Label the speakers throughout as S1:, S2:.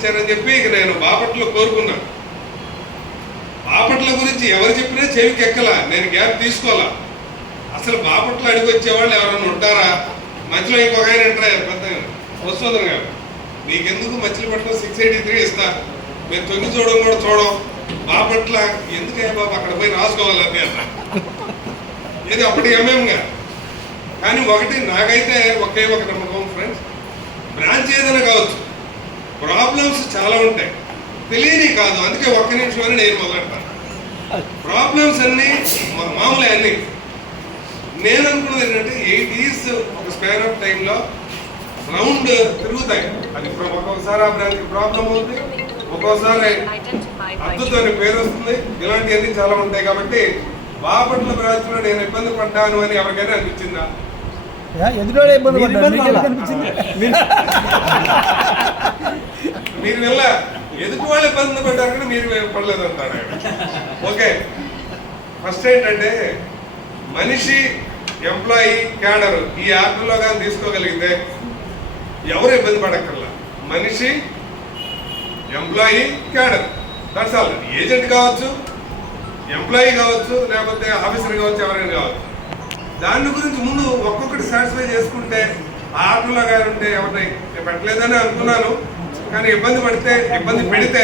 S1: ఇచ్చారని చెప్పి ఇక నేను బాపట్లో కోరుకున్నాను. బాపట్ల గురించి ఎవరు చెప్పినా చెవికి ఎక్కలా నేను గ్యాప్ తీసుకోవాలా? అసలు బాపట్ల అడిగి వచ్చేవాళ్ళు ఎవరన్నా ఉంటారా? మధ్యలో ఇంకొక ఆయన ఎంటర్ పెద్ద వస్తుందని గారు నీకెందుకు మచిలీపట్నం సిక్స్ ఎయిటీ త్రీ ఇస్తా? మీరు తొంగి చూడడం కూడా చూడం. బాపట్ల ఎందుకే బాబు అక్కడ పోయి రాసుకోవాలి అని అన్న. ఇది అప్పటి ఎంఎంగా కానీ ఒకటి నాకైతే ఒకే ఒక నమ్మకం ఫ్రెండ్స్ బ్రాంచ్ ఏదైనా కావచ్చు. ప్రాబ్లమ్స్ చాలా ఉంటాయి. తెలియని కాదు. అందుకే ఒక్క నిమిషం అని నేను మొదలెడతాను. ప్రాబ్లమ్స్ అన్ని మా- మామూలే అన్ని. నేను అనుకున్నది ఏంటంటే ఎయిట్ ఇయర్స్ ఒక స్పాన్ ఆఫ్ టైంలో రౌండ్ తిరుగుతాయి అది ఒక్కొక్కసారి ఆ బ్రాంచ్కి ప్రాబ్లం అవుతుంది ఒక్కొక్కసారి అద్భుతం అనే పేరు వస్తుంది. ఇలాంటివన్నీ చాలా ఉంటాయి కాబట్టి బాపట్ల బ్రాంచ్లో నేను ఇబ్బంది పడ్డాను అని ఎవరికైనా అనిపించిందా?
S2: ఎదుటోడే ఇబ్బంది
S3: మీరు
S1: వల్ల ఎదుటి వాళ్ళు? ఇబ్బంది పడ్డారు కానీ మీరు పడలేదు ఆయన. ఓకే. ఫస్ట్ ఏంటంటే మనిషి ఎంప్లాయీ క్యాడర్ ఈ యాప్లో కానీ తీసుకోగలిగితే ఎవరు ఇబ్బంది పడక్కర్లా? మనిషి employee cadre. That's all agent కావచ్చు ఎంప్లాయీ కావచ్చు లేకపోతే ఆఫీసర్ కావచ్చు ఎవరైనా కావచ్చు. దాని గురించి ముందు ఒక్కొక్కటి సాటిస్ఫై చేసుకుంటే ఆ ఆటలో కానీ ఉంటే ఎవరిని పెట్టలేదని అనుకున్నాను. కానీ ఇబ్బంది పడితే ఇబ్బంది పెడితే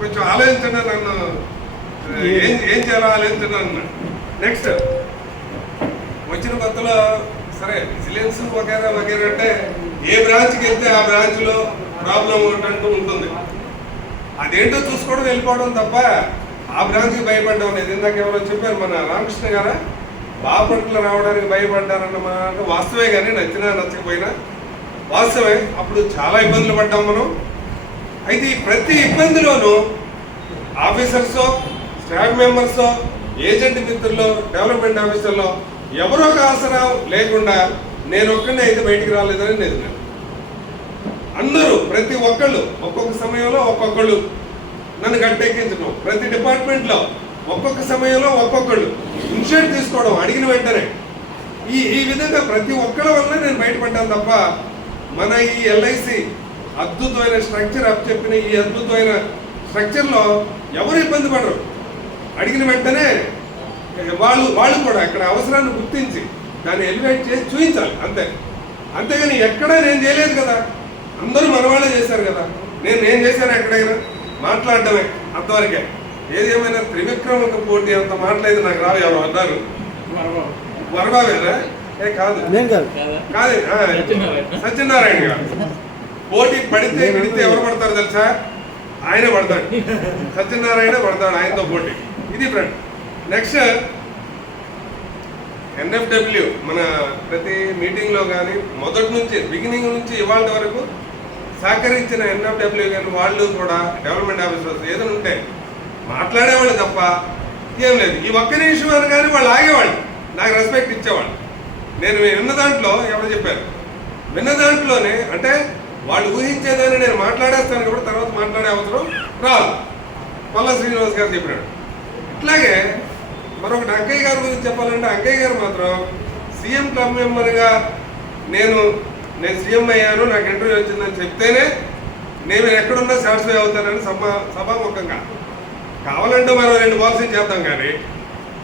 S1: కొంచెం ఆలోచించండి నన్ను. ఏం ఏం చేయాలో ఆలోచించండి అన్న నెక్స్ట్ వచ్చిన కొత్తలో సరే విజిలెన్స్ వగేరా వగేరా అంటే ఏ బ్రాంచ్కి వెళ్తే ఆ బ్రాంచ్లో ప్రాబ్లం అంటూ ఉంటుంది. అదేంటో చూసుకోవడం వెళ్ళిపోవడం తప్ప ఆ బ్రాంచ్కి భయపడ్డం అనేది ఇందాక ఎవరో చెప్పారు మన రామకృష్ణ గారా? బాపట్ల రావడానికి భయపడ్డారన్న మాట వాస్తవే కానీ నచ్చినా నచ్చకపోయినా వాస్తవే. అప్పుడు చాలా ఇబ్బందులు పడ్డాం మనం. అయితే ఈ ప్రతి ఇబ్బందిలోనూ ఆఫీసర్సో స్టాఫ్ మెంబర్సో ఏజెంట్ మిత్రుల్లో డెవలప్మెంట్ ఆఫీసర్లో ఎవరో ఒక ఆసరా లేకుండా నేను ఒక్కడే అయితే బయటికి రాలేదని నేను అందరూ ప్రతి ఒక్కళ్ళు ఒక్కొక్క సమయంలో ఒక్కొక్కళ్ళు నన్ను గట్టెక్కించడం ప్రతి డిపార్ట్మెంట్లో ఒక్కొక్క సమయంలో ఒక్కొక్కళ్ళు. ఇనిషియేట్ తీసుకోవడం అడిగిన వెంటనే. ఈ ఈ విధంగా ప్రతి ఒక్కళ్ళ వల్ల నేను బయటపడ్డాను తప్ప మన ఈ ఎల్ఐసి అద్భుతమైన స్ట్రక్చర్ అప్ చెప్పిన ఈ అద్భుతమైన స్ట్రక్చర్లో ఎవరు ఇబ్బంది పడరు. అడిగిన వెంటనే వాళ్ళు వాళ్ళు కూడా ఇక్కడ అవసరాన్ని గుర్తించి దాన్ని ఎలివేట్ చేసి చూపించాలి అంతే. అంతేగాని ఎక్కడా నేను చేయలేదు కదా. అందరూ మన వాళ్ళే చేశారు కదా. నేను నేను చేశాను ఎక్కడైనా? మాట్లాడటమే అంతవరకే. ఏది ఏమైనా త్రివిక్రమక పోటీ అంత మాట్లాడేది నాకు రావు ఎవరు అన్నారు. వరబాబేనా ఏ కాదు.
S2: కాదు.
S3: సత్యనారాయణ.
S1: గారు. పోటీ పడితే విడితే ఎవరు పడతారు తెలుసా? ఆయన పడతాడు. సత్యనారాయణ పడతాడు ఆయనతో పోటీ. ఇది ఫ్రెండ్. నెక్స్ట్ ఎన్ఎఫ్డబ్ల్యూ మన ప్రతి మీటింగ్లో కానీ మొదటి నుంచి బిగినింగ్ నుంచి ఇవాళ వరకు సహకరించిన ఎన్ఎఫ్డబ్ల్యూ కానీ వాళ్ళు కూడా డెవలప్మెంట్ ఆఫీసర్స్ ఏదైనా ఉంటే మాట్లాడేవాళ్ళు తప్ప ఏం లేదు. ఈ ఒక్క నిమిషం అనగానే వాళ్ళు ఆగేవాళ్ళు. నాకు రెస్పెక్ట్ ఇచ్చేవాళ్ళు. నేను విన్న దాంట్లో ఎవరు చెప్పారు. విన్న దాంట్లోనే అంటే వాళ్ళు ఊహించేదాన్ని నేను మాట్లాడేస్తాను కాబట్టి తర్వాత మాట్లాడే అవసరం రాదు. పల్ల శ్రీనివాస్ గారు చెప్పినాడు. ఇట్లాగే మరొకటి అంకయ్య గారి గురించి చెప్పాలంటే అంకయ్య గారు మాత్రం సీఎం క్లబ్ మెంబర్గా నేను నేను సీఎం అయ్యాను నాకు ఇంటర్వ్యూ వచ్చిందని చెప్తేనే నేను ఎక్కడున్నా సాటిస్ఫై అవుతానని సభ సభాముఖంగా. కావాలంటే మనం రెండు పాలసీలు చేద్దాం కానీ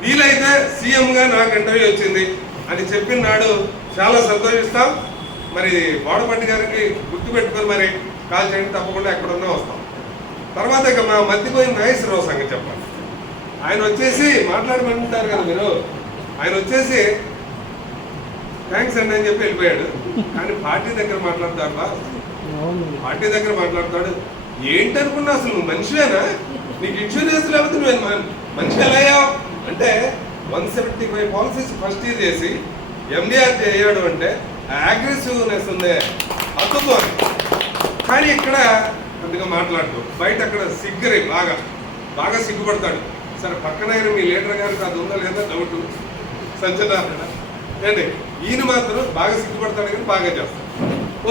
S1: వీలైతే సీఎంగా నాకు ఇంటర్వ్యూ వచ్చింది. అని చెప్పిన నాడు చాలా సంతోషిస్తాం. మరి బోడపట్టి గారికి గుర్తు పెట్టుకొని మరి కాల్ చేయండి తప్పకుండా ఎక్కడున్నా వస్తాం. తర్వాత ఇక మా మధ్యపోయిన నాగేశ్వరరావు సంగతి చెప్పాలి ఆయన వచ్చేసి మాట్లాడమంటారు కదా మీరు. ఆయన వచ్చేసి థ్యాంక్స్ అండి అని చెప్పి వెళ్ళిపోయాడు. కానీ పార్టీ దగ్గర మాట్లాడతాడు పార్టీ దగ్గర మాట్లాడతాడు. ఏంటనుకున్నా అసలు నువ్వు మనిషివేనా? నీకు ఇన్సూరెన్స్ లేకపోతే నువ్వు మనిషి ఎలా అయ్యావు అంటే one seventy five policies first year చేసి ఎండిఆర్ చేయడు అంటే అగ్రెసివ్నెస్ ఉంది. అద్భుతం కానీ ఇక్కడ అందుగా మాట్లాడుతూ బయట అక్కడ సిగ్గరి బాగా. బాగా సిగ్గుపడతాడు. సరే పక్కన ఆయన మీ లీడర్ గారికి అది ఉందా లేదా డౌట్ సత్యనారాయణ ఏంటి ఈయన మాత్రం బాగా సిగ్గుపడతాడు కానీ బాగా చేస్తాడు.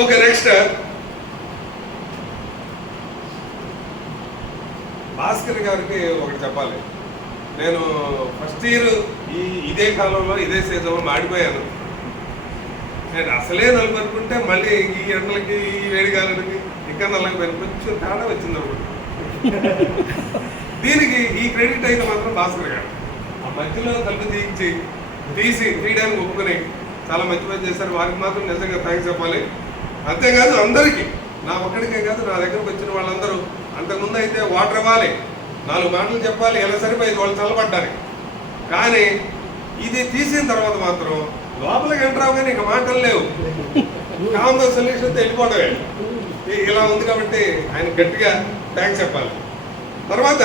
S1: ఓకే నెక్స్ట్ భాస్కర్ గారికి ఒకటి చెప్పాలి. నేను ఫస్ట్ ఇయర్ ఈ ఇదే కాలంలో ఇదే సీజన్లో మాడిపోయాను. నేను అసలే నలుపు అనుకుంటే మళ్ళీ ఈ ఎండలకి ఈ వేడిగాలకి ఇంకా నల్లకి పోయిన కొంచెం తేడా వచ్చింది అనుకుంటా దీనికి ఈ క్రెడిట్ అయితే మాత్రం భాస్కర్ గారు. ఆ మధ్యలో తలుపు తీయించి తీసి తీయడానికి ఒప్పుకొని చాలా మంచి పని చేశారు. వారికి మాత్రం నిజంగా థ్యాంక్స్ చెప్పాలి. అంతేకాదు అందరికీ నా ఒక్కడికే కాదు నా దగ్గరకు వచ్చిన వాళ్ళందరూ అంతకుముందు అయితే వాటర్ ఇవ్వాలి. నాలుగు మాటలు చెప్పాలి ఎలా సరిపోయింది వాళ్ళు చల్లబడ్డానికి కానీ ఇది తీసిన తర్వాత మాత్రం లోపలికి ఎంటర్ కానీ ఇక మాటలు లేవు. కాందో సొల్యూషన్ వెళ్ళిపోవడమే. ఇలా ఉంది కాబట్టి ఆయన గట్టిగా థ్యాంక్స్ చెప్పాలి. తర్వాత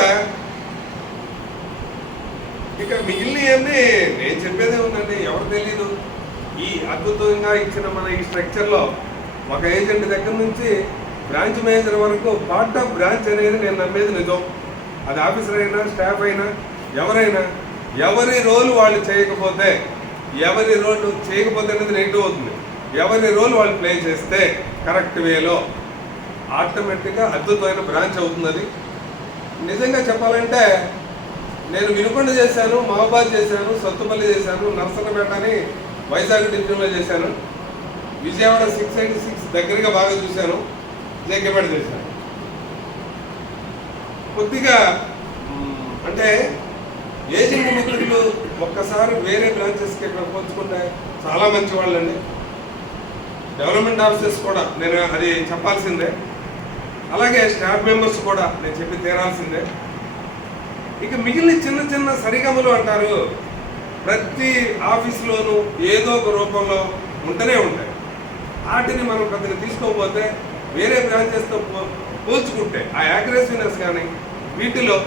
S1: ఇక మిగిలినవన్నీ నేను చెప్పేదే ఉందండి ఎవరు తెలీదు. ఈ అద్భుతంగా ఇచ్చిన మన ఈ స్ట్రక్చర్లో ఒక ఏజెంట్ దగ్గర నుంచి బ్రాంచ్ మేనేజర్ వరకు పార్ట్ ఆఫ్ బ్రాంచ్ అనేది నేను నమ్మేది నిజం. అది ఆఫీసర్ అయినా స్టాఫ్ అయినా ఎవరైనా ఎవరి రోల్ వాళ్ళు చేయకపోతే ఎవరి రోల్ చేయకపోతే అనేది నెగిటివ్ అవుతుంది. ఎవరి రోల్ వాళ్ళు ప్లే చేస్తే కరెక్ట్ వేలో ఆటోమేటిక్గా అద్భుతమైన బ్రాంచ్ అవుతుంది అది. నిజంగా చెప్పాలంటే నేను వినుకొండ చేశాను మహాబాద్ చేశాను సత్తుపల్లి చేశాను నర్సన్నపేట అని వైజాగ్ డివిజన్లో చేశాను. విజయవాడ సిక్స్ ఎయిటీ సిక్స్ దగ్గరగా బాగా చూశాను. జేకేపేట చేశారు కొద్దిగా అంటే ఏజెంట్ మిత్రులు ఒక్కసారి వేరే బ్రాంచెస్కి ఇక్కడ పోల్చుకుంటే చాలా మంచి వాళ్ళండి డెవలప్మెంట్ ఆఫీసర్స్ కూడా నేను అది చెప్పాల్సిందే. అలాగే స్టాఫ్ మెంబర్స్ కూడా నేను చెప్పి తీరాల్సిందే. ఇక మిగిలిన చిన్న చిన్న సరిగమలు అంటారు ప్రతి ఆఫీసులోనూ ఏదో ఒక రూపంలో ఉంటూనే ఉంటాయి. వాటిని మనం పెద్దగా తీసుకోకపోతే వేరే బ్రాంచెస్తో పో- పోల్చుకుంటే ఆ యాక్యురసీనెస్ కానీ వీటిలో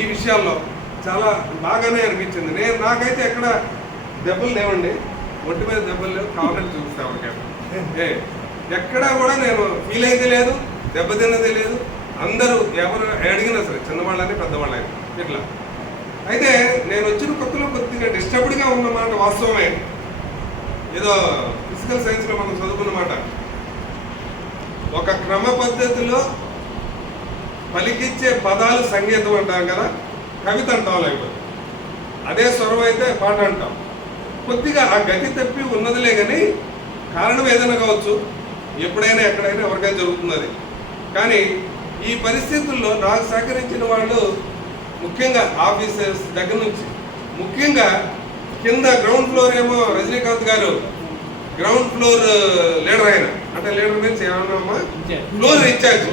S1: ఈ విషయాల్లో చాలా బాగానే అనిపించింది. నేను నాకైతే ఎక్కడ దెబ్బలు లేవండి. ఒంటి మీద దెబ్బలు లేవు కావాలని చూపిస్తాను ఏ, ఎక్కడా కూడా నేను ఫీల్ అయితే లేదు దెబ్బతిన్నది లేదు. అందరూ ఎవరు అడిగినా సరే చిన్నవాళ్ళని పెద్దవాళ్ళని ఇట్లా. అయితే నేను వచ్చిన కొత్తలో కొద్దిగా డిస్టర్బ్డ్గా ఉన్నమాట వాస్తవమే. ఏదో ఫిజికల్ సైన్స్లో మనం చదువుకున్నమాట ఒక క్రమ పద్ధతిలో పలికిచ్చే పదాలు సంగీతం అంటాం కదా కవిత అంటాం లేకపోతే అదే స్వరం అయితే పాట అంటాం. కొద్దిగా ఆ గతి తప్పి ఉన్నదిలే కానీ కారణం ఏదైనా కావచ్చు. ఎప్పుడైనా ఎక్కడైనా ఎవరికైనా జరుగుతున్నది. కానీ ఈ పరిస్థితుల్లో నాకు సహకరించిన వాళ్ళు ముఖ్యంగా ఆఫీసర్స్ దగ్గర నుంచి ముఖ్యంగా కింద గ్రౌండ్ ఫ్లోర్ ఏమో రజనీకాంత్ గారు గ్రౌండ్ ఫ్లోర్ లీడర్ ఆయన. అంటే లీడర్ మీన్స్ ఏమన్నా ఫ్లోర్ ఇన్ఛార్జ్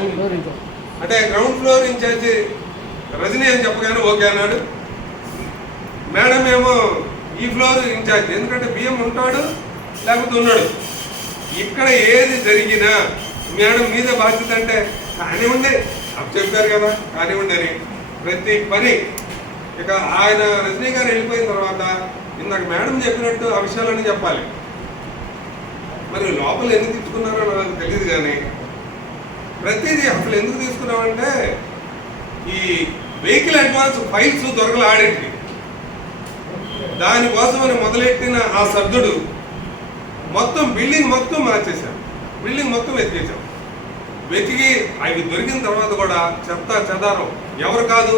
S1: అంటే గ్రౌండ్ ఫ్లోర్ ఇన్ఛార్జి రజనీ అని చెప్పగానే ఓకే అన్నాడు. మేడం ఏమో ఈ ఫ్లోర్ ఇన్ఛార్జ్ ఎందుకంటే బియ్యం ఉంటాడు లేకపోతే ఉన్నాడు ఇక్కడ ఏది జరిగినా మేడం మీద బాధ్యత అంటే కానివ్వండి. అప్ చెప్పారు కదా కానివ్వండి అని. ప్రతి పని. ఇక ఆయన రజనీ గారు వెళ్ళిపోయిన తర్వాత ఇందాక మేడం చెప్పినట్టు ఆ విషయాలన్నీ చెప్పాలి. మరి లోపల ఎందుకు తిట్టుకున్నారో నాకు తెలియదు కానీ ప్రతిదీ అసలు ఎందుకు తీసుకున్నామంటే ఈ వెహికల్ అడ్వాన్స్ ఫైల్స్ దొరకలు ఆడేటివి. దానికోసమని మొదలెట్టిన ఆ సర్దుడు మొత్తం బిల్డింగ్ మొత్తం మార్చేశాం. బిల్డింగ్ మొత్తం వెతికేశాం వెతికి అవి దొరికిన తర్వాత కూడా చెత్త చెదారం ఎవరు కాదు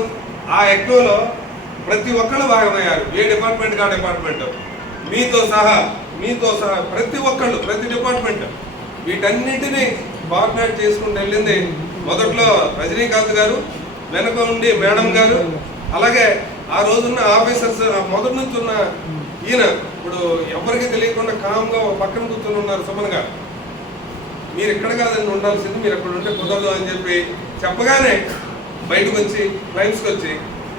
S1: ఆ ఎక్నోలో ప్రతి ఒక్కళ్ళు భాగమయ్యారు ఏ డిపార్ట్మెంట్ కా డిపార్ట్మెంట్ మీతో సహా మీతో సహా ప్రతి ఒక్కళ్ళు ప్రతి డిపార్ట్మెంట్ వీటన్నిటినీ కోఆర్డినేట్ చేసుకుంటూ వెళ్ళింది మొదట్లో రజనీకాంత్ గారు వెనక ఉండి మేడం గారు అలాగే ఆ రోజున్న ఆఫీసర్స్ మొదటి నుంచి ఉన్న ఈయన ఇప్పుడు ఎవరికి తెలియకుండా కామ్గా ఒక పక్కన కూర్చొని ఉన్నారు సుమన్ గారు. మీరు ఇక్కడ కాదండి ఉండాల్సింది మీరు అక్కడ ఉంటే కుదరదు అని చెప్పి చెప్పగానే బయటకు వచ్చి క్లైమ్స్కి వచ్చి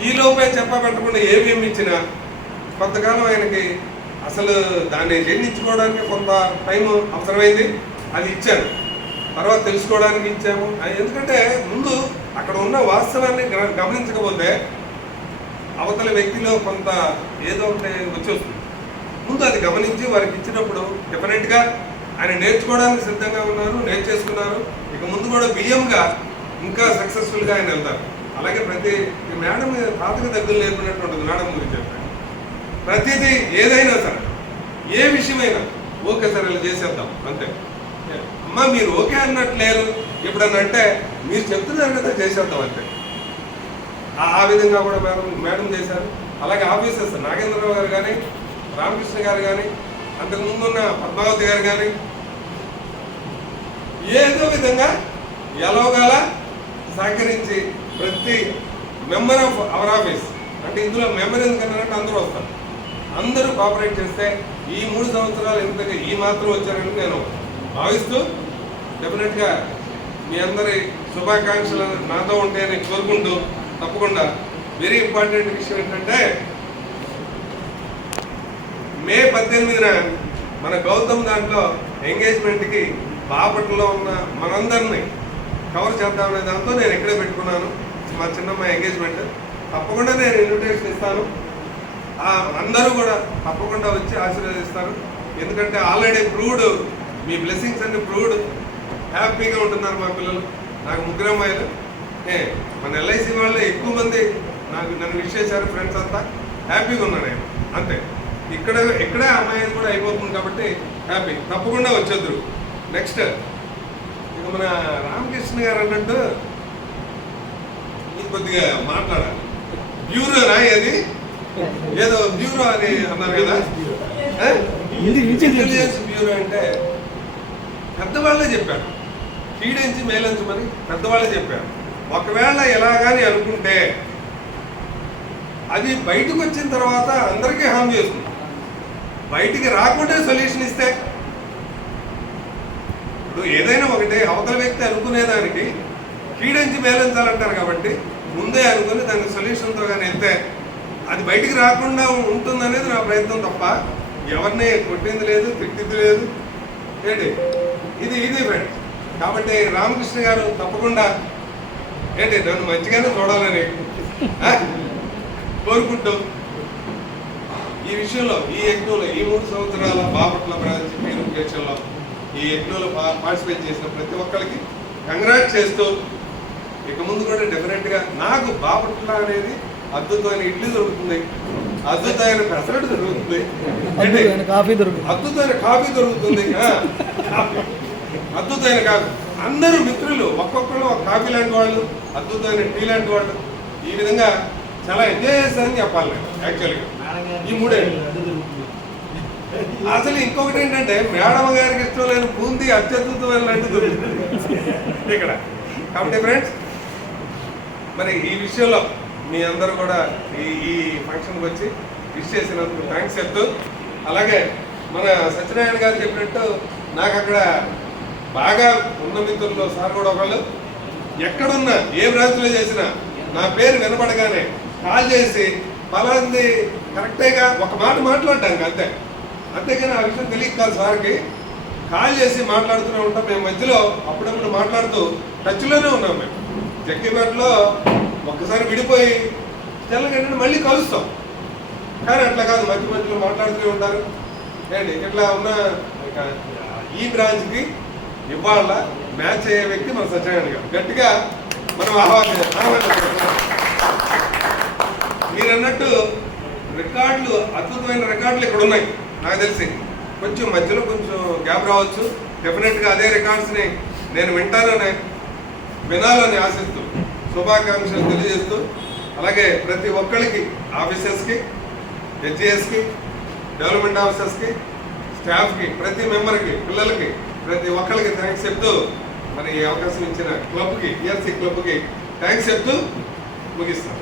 S1: ఈ లోపే చెప్పబెట్టకుండా ఏమేమి ఇచ్చినా కొంతకాలం ఆయనకి అసలు దాన్ని జయించుకోవడానికి కొంత టైం అవసరమైంది. అది ఇచ్చాను తర్వాత తెలుసుకోవడానికి ఇచ్చాము. అది ఎందుకంటే ముందు అక్కడ ఉన్న వాస్తవాన్ని గమనించకపోతే అవతల వ్యక్తిలో కొంత ఏదో ఒకటి వచ్చేస్తుంది. ముందు అది గమనించి వారికి ఇచ్చినప్పుడు డెఫినెట్గా ఆయన నేర్చుకోవడానికి సిద్ధంగా ఉన్నారు నేర్చేసుకున్నారు. ఇక ముందు కూడా బియ్యంగా ఇంకా సక్సెస్ఫుల్గా ఆయన వెళ్తారు. అలాగే ప్రతి మేడం మీద దగ్గర లేకున్నట్టు ఉంటుంది మేడం గురించి చెప్పారు ప్రతిదీ ఏదైనా సరే. ఏ విషయమైనా ఓకే సరే ఇలా చేసేద్దాం. అంతే. అమ్మ మీరు ఓకే అన్నట్టు లేరు ఎప్పుడన్నా అంటే మీరు చెప్తున్నారు కదా చేసేద్దాం అంతే ఆ- విధంగా కూడా మేడం మేడం చేశారు. అలాగే ఆఫీసర్స్ నాగేంద్రరావు గారు కానీ రామకృష్ణ గారు కానీ అంతకుముందు ఉన్న పద్మావతి గారు కానీ ఏదో విధంగా ఎలాగల సహకరించి ప్రతి మెంబర్ ఆఫ్ అవర్ ఆఫీస్ అంటే ఇందులో మెంబర్ ఎందుకన్నారంటే అందరూ వస్తారు. అందరూ కోఆపరేట్ చేస్తే ఈ మూడు సంవత్సరాలు ఎందుకంటే ఈ మాత్రం వచ్చారని నేను భావిస్తూ డెఫినెట్గా మీ అందరి శుభాకాంక్షలు నాతో ఉంటాయని కోరుకుంటూ తప్పకుండా వెరీ ఇంపార్టెంట్ విషయం ఏంటంటే మే పద్దెనిమిదిన మన గౌతమ్ దాంట్లో ఎంగేజ్మెంట్కి బాపట్లో ఉన్న మనందరినీ కవర్ చేద్దామనే దాంతో నేను ఇక్కడే పెట్టుకున్నాను. మా చిన్నమ్మ ఎంగేజ్మెంట్ తప్పకుండా నేను ఇన్విటేషన్ ఇస్తాను. అందరూ కూడా తప్పకుండా వచ్చి ఆశీర్వదిస్తారు. ఎందుకంటే ఆల్రెడీ ప్రూవ్డ్ మీ బ్లెస్సింగ్స్ అన్ని ప్రూవ్డ్ హ్యాపీగా ఉంటున్నారు మా పిల్లలు. నాకు ముగ్గురు అమ్మాయిలు. ఏ మన ఎల్ఐసి వాళ్ళు ఎక్కువ మంది నాకు నన్ను విష్ చేశారు ఫ్రెండ్స్ అంతా. హ్యాపీగా ఉన్నాను నేను. అంతే. ఇక్కడ ఇక్కడే అమ్మాయి కూడా అయిపోతుంది కాబట్టి హ్యాపీ తప్పకుండా వచ్చేద్దరు. నెక్స్ట్ ఇక మన రామకృష్ణ గారు అన్నట్టు కొద్దిగా మాట్లాడాలి. బ్యూరోనా ఏది ఏదో బ్యూరో అని అన్నారు కదా? ఇంటెలిజెన్స్ బ్యూరో అంటే పెద్దవాళ్ళే చెప్పారు. కీడించి మేలంచమని పెద్దవాళ్ళే చెప్పారు. ఒకవేళ ఎలాగాని అనుకుంటే అది బయటకు వచ్చిన తర్వాత అందరికీ హామ్ చేస్తుంది. బయటికి రాకుండా సొల్యూషన్ ఇస్తే. ఇప్పుడు ఏదైనా ఒకటి అవతల వ్యక్తి అనుకునేదానికి కీడించి మేలించాలంటారు కాబట్టి ముందే అనుకుని దానికి సొల్యూషన్తో కానీ వెళ్తే అది బయటికి రాకుండా ఉంటుందనేది నా ప్రయత్నం తప్ప ఎవరిని కొట్టింది లేదు తిట్టింది లేదు. ఏంటి? ఇది ఇది ఫ్రెండ్ కాబట్టి రామకృష్ణ గారు తప్పకుండా ఏంటి? నన్ను మంచిగానే చూడాలని కోరుకుంటూ ఈ విషయంలో ఈ యజ్ఞంలో ఈ మూడు సంవత్సరాల బాపట్ల బ్రాంచ్ ప్యూరిఫికేషన్లో ఈ యజ్ఞంలో పార్టిసిపేట్ చేసిన ప్రతి ఒక్కరికి కంగ్రాట్ చేస్తూ ఇక ముందు కూడా డెఫినెట్గా నాకు బాపట్ల అనేది అద్భుతమైన ఇడ్లీ దొరుకుతుంది. అద్భుతమైన పెసరట్టు దొరుకుతుంది.
S2: కాఫీ దొరుకుతుంది.
S1: అద్భుతమైన కాఫీ దొరుకుతుంది. అద్భుతమైన కాఫీ. అందరూ మిత్రులు ఒక్కొక్కరు ఒక కాఫీ లాంటి వాళ్ళు అద్భుతమైన టీ లాంటి వాళ్ళు. ఈ విధంగా చాలా ఎంజాయ్ చేస్తారని చెప్పాలి నేను యాక్చువల్గా ఈ మూడే. అసలు ఇంకొకటి ఏంటంటే మేడం గారికి ఇష్టం లేని బూందీ అత్యద్భుతమైన లడ్డు దొరుకుతుంది. ఇక్కడ. కాబట్టి ఫ్రెండ్స్ మరి ఈ విషయంలో మీ అందరూ కూడా ఈ ఈ ఫంక్షన్కి వచ్చి విష్ చేసినందుకు థ్యాంక్స్ చెప్తూ అలాగే మన సత్యనారాయణ గారు చెప్పినట్టు నాకు అక్కడ బాగా ఉన్న మిత్రుల్లో సార్ కూడా ఒకళ్ళు. ఎక్కడున్నా ఏ బ్రాంచ్లో చేసినా నా పేరు వినపడగానే కాల్ చేసి పలాంది కరెక్టేగా ఒక మాట మాట్లాడడానికి అంతే. అంతేగాని ఆ విషయం తెలియదు కాదు సార్కి. కాల్ చేసి మాట్లాడుతూనే ఉంటాం. మేము మధ్యలో అప్పుడప్పుడు మాట్లాడుతూ టచ్లోనే ఉన్నాం మేము. జగ్గిపేటలో ఒక్కసారి విడిపోయి తెల్లగంటే మళ్ళీ కలుస్తాం. కానీ అట్లా కాదు మధ్య మధ్యలో మాట్లాడుతూనే ఉంటారు. ఏంటి ఇట్లా ఉన్న ఈ బ్రాంచ్కి ఇవాళ మ్యాచ్ అయ్యే వ్యక్తి మన సత్యనారాయణ గారు. గట్టిగా మనం ఆహ్వానం మీరు అన్నట్టు రికార్డులు అద్భుతమైన రికార్డులు ఇక్కడ ఉన్నాయి నాకు తెలిసి. కొంచెం మధ్యలో కొంచెం గ్యాప్ రావచ్చు. డెఫినెట్గా అదే రికార్డ్స్ని నేను వింటానని వినాలని ఆశిస్తూ శుభాకాంక్షలు తెలియజేస్తూ అలాగే ప్రతి ఒక్కరికి ఆఫీసర్స్కి హెచ్జిఎస్కి డెవలప్మెంట్ ఆఫీసర్స్కి స్టాఫ్కి ప్రతి మెంబర్కి పిల్లలకి ప్రతి ఒక్కరికి థ్యాంక్స్ చెప్తూ మరి ఈ అవకాశం ఇచ్చిన క్లబ్కి ఈఎస్సీ క్లబ్కి థ్యాంక్స్ చెప్తూ ముగిస్తాను